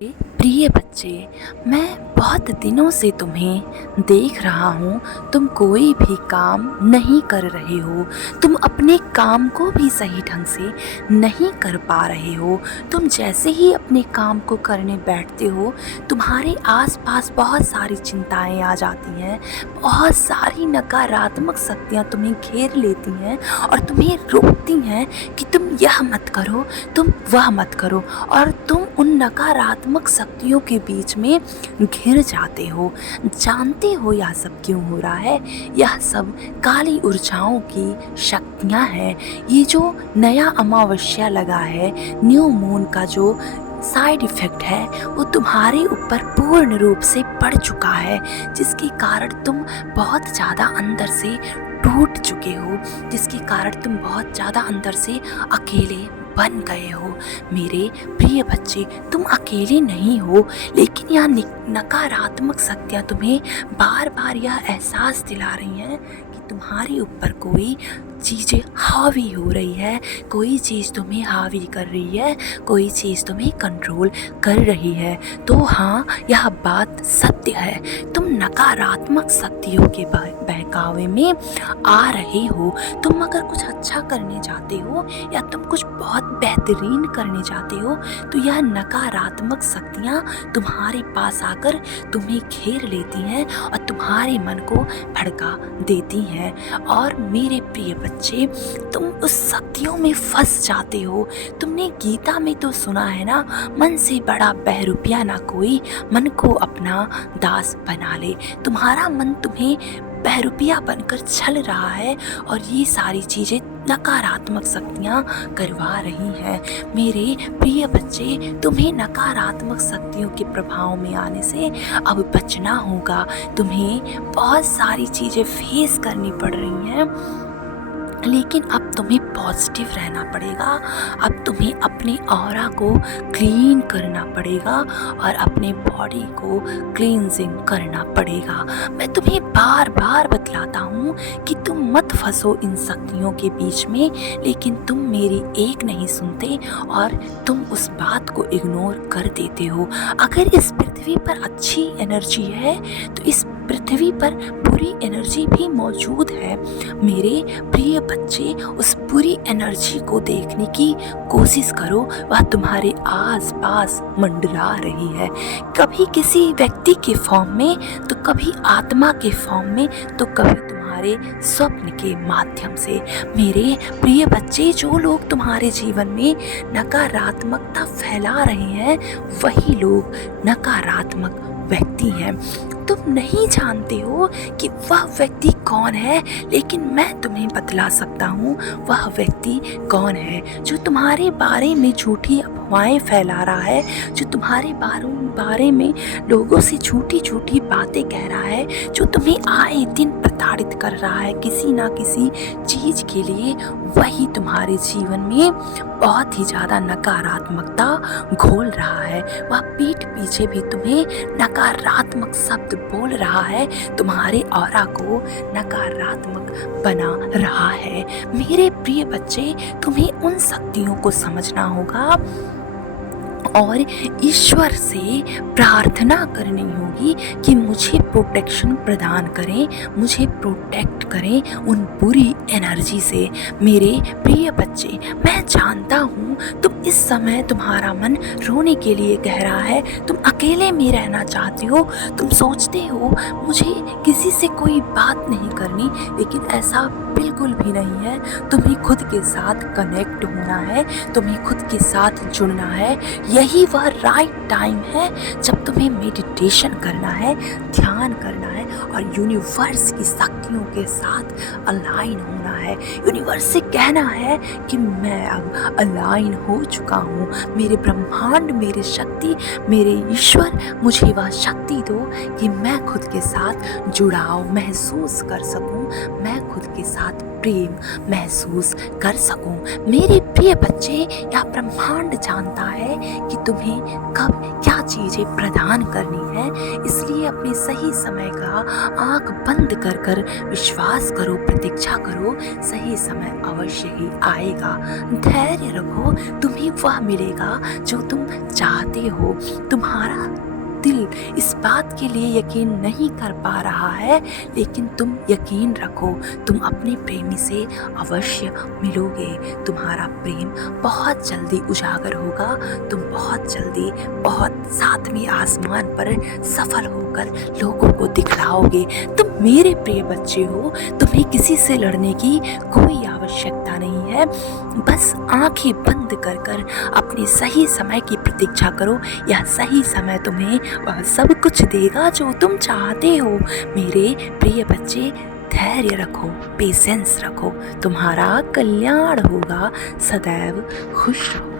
प्रिय बच्चे, मैं बहुत दिनों से तुम्हें देख रहा हूँ। तुम कोई भी काम नहीं कर रहे हो। तुम अपने काम को भी सही ढंग से नहीं कर पा रहे हो। तुम जैसे ही अपने काम को करने बैठते हो, तुम्हारे आसपास बहुत सारी चिंताएं आ जाती हैं। बहुत सारी नकारात्मक शक्तियाँ तुम्हें घेर लेती हैं और तुम्हें रोकती हैं कि तुम यह मत करो, तुम वह मत करो, और तुम उन नकारात्मक शक्तियों के बीच में घिर जाते हो। जानते हो यह सब क्यों हो रहा है? यह सब काली ऊर्जाओं की शक्तियाँ हैं। ये जो नया अमावस्या लगा है, न्यू मून का जो साइड इफ़ेक्ट है, वो तुम्हारे ऊपर पूर्ण रूप से पड़ चुका है, जिसके कारण तुम बहुत ज़्यादा अंदर से टूट चुके हो, जिसके कारण तुम बहुत ज़्यादा अंदर से अकेले बन गए हो। मेरे प्रिय बच्चे, तुम अकेले नहीं हो, लेकिन यह नकारात्मक शक्तियाँ तुम्हें बार बार यह एहसास दिला रही हैं कि तुम्हारे ऊपर कोई चीज़ें हावी हो रही है, कोई चीज़ तुम्हें हावी कर रही है, कोई चीज़ तुम्हें कंट्रोल कर रही है। तो हाँ, यह बात सत्य है। तुम नकारात्मक शक्तियों के बहकावे में आ रहे हो। तुम अगर कुछ अच्छा करने जाते हो या तुम कुछ बहुत बेहतरीन करने जाते हो, तो यह नकारात्मक शक्तियाँ तुम्हारे पास आकर तुम्हें घेर लेती हैं और तुम्हारे मन को भड़का देती हैं। और मेरे प्रिय बच्चे, तुम उस शक्तियों में फंस जाते हो। तुमने गीता में तो सुना है ना, मन से बड़ा बहरूपिया ना कोई, मन को अपना दास बना ले। तुम्हारा मन तुम्हें बहरूपिया बनकर छल रहा है और ये सारी चीज़ें नकारात्मक शक्तियाँ करवा रही हैं। मेरे प्रिय बच्चे, तुम्हें नकारात्मक शक्तियों के प्रभाव में आने से अब बचना होगा। तुम्हें बहुत सारी चीज़ें फेस करनी पड़ रही हैं, लेकिन अब तुम्हें पॉजिटिव रहना पड़ेगा। अब तुम्हें अपने ऑरा को क्लीन करना पड़ेगा और अपने बॉडी को क्लींजिंग करना पड़ेगा। मैं तुम्हें बार बार बतलाता हूँ कि तुम मत फंसो इन शक्तियों के बीच में, लेकिन तुम मेरी एक नहीं सुनते और तुम उस बात को इग्नोर कर देते हो। अगर इस पृथ्वी पर अच्छी एनर्जी है, तो इस पृथ्वी पर बुरी एनर्जी भी मौजूद है। मेरे प्रिय बच्चे, उस बुरी एनर्जी को देखने की कोशिश करो। वह तुम्हारे आस पास मंडरा रही है, कभी किसी व्यक्ति के फॉर्म में, तो कभी आत्मा के फॉर्म में, तो कभी तुम्हारे स्वप्न के माध्यम से। मेरे प्रिय बच्चे, जो लोग तुम्हारे जीवन में नकारात्मकता फैला रहे हैं, वही लोग नकारात्मक व्यक्ति हैं। तुम नहीं जानते हो कि वह व्यक्ति कौन है, लेकिन मैं तुम्हें बतला सकता हूँ वह व्यक्ति कौन है। जो तुम्हारे बारे में झूठी अफवाहें फैला रहा है, जो तुम्हारे बारे में लोगों से झूठी झूठी बातें कह रहा है, जो तुम्हें आए दिन प्रताड़ित कर रहा है किसी ना किसी चीज़ के लिए, वही तुम्हारे जीवन में बहुत ही ज़्यादा नकारात्मकता घोल रहा है। वह पीठ पीछे भी तुम्हें नकारात्मक शब्द बोल रहा है, तुम्हारे ऑरा को नकारात्मक बना रहा है। मेरे प्रिय बच्चे, तुम्हें उन शक्तियों को समझना होगा और ईश्वर से प्रार्थना करनी होगी कि मुझे प्रोटेक्शन प्रदान करें, मुझे प्रोटेक्ट करें उन बुरी एनर्जी से। मेरे प्रिय बच्चे, मैं जानता हूँ तुम इस समय तुम्हारा मन रोने के लिए कह रहा है, तुम अकेले में रहना चाहते हो, तुम सोचते हो मुझे किसी से कोई बात नहीं करनी, लेकिन ऐसा बिल्कुल भी नहीं है। तुम्हें खुद के साथ कनेक्ट होना है, तुम्हें खुद के साथ जुड़ना है। यही वह राइट टाइम है जब तुम्हें मेडिटेशन करना है, ध्यान करना है और यूनिवर्स की शक्तियों के साथ अलाइन होना है। यूनिवर्स से कहना है कि मैं अब अलाइन हो चुका हूँ। मेरे ब्रह्मांड, मेरी शक्ति, मेरे ईश्वर, मुझे वह शक्ति दो कि मैं खुद के साथ जुड़ाव महसूस कर सकूँ, मैं खुद के साथ प्रेम महसूस कर सकूं। मेरे प्रिय बच्चे, यह ब्रह्मांड जानता है कि तुम्हें कब क्या चीज़ें प्रदान करनी है। इसलिए अपने सही समय का आँख बंद कर कर विश्वास करो, प्रतीक्षा करो, सही समय अवश्य ही आएगा। धैर्य रखो, तुम्हें वह मिलेगा जो तुम चाहते हो। तुम्हारा दिल इस बात के लिए यकीन नहीं कर पा रहा है, लेकिन तुम यकीन रखो, तुम अपने प्रेमी से अवश्य मिलोगे। तुम्हारा प्रेम बहुत जल्दी उजागर होगा। तुम बहुत जल्दी, बहुत सातवें आसमान पर सफल होकर लोगों को दिखलाओगे। तुम मेरे प्रिय बच्चे हो, तुम्हें किसी से लड़ने की कोई आवश्यकता नहीं है। बस आंखें बंद कर कर अपने सही समय की प्रतीक्षा करो। यह सही समय तुम्हें वह सब कुछ देगा जो तुम चाहते हो। मेरे प्रिय बच्चे, धैर्य रखो, पेशेंस रखो, तुम्हारा कल्याण होगा। सदैव खुश रहो।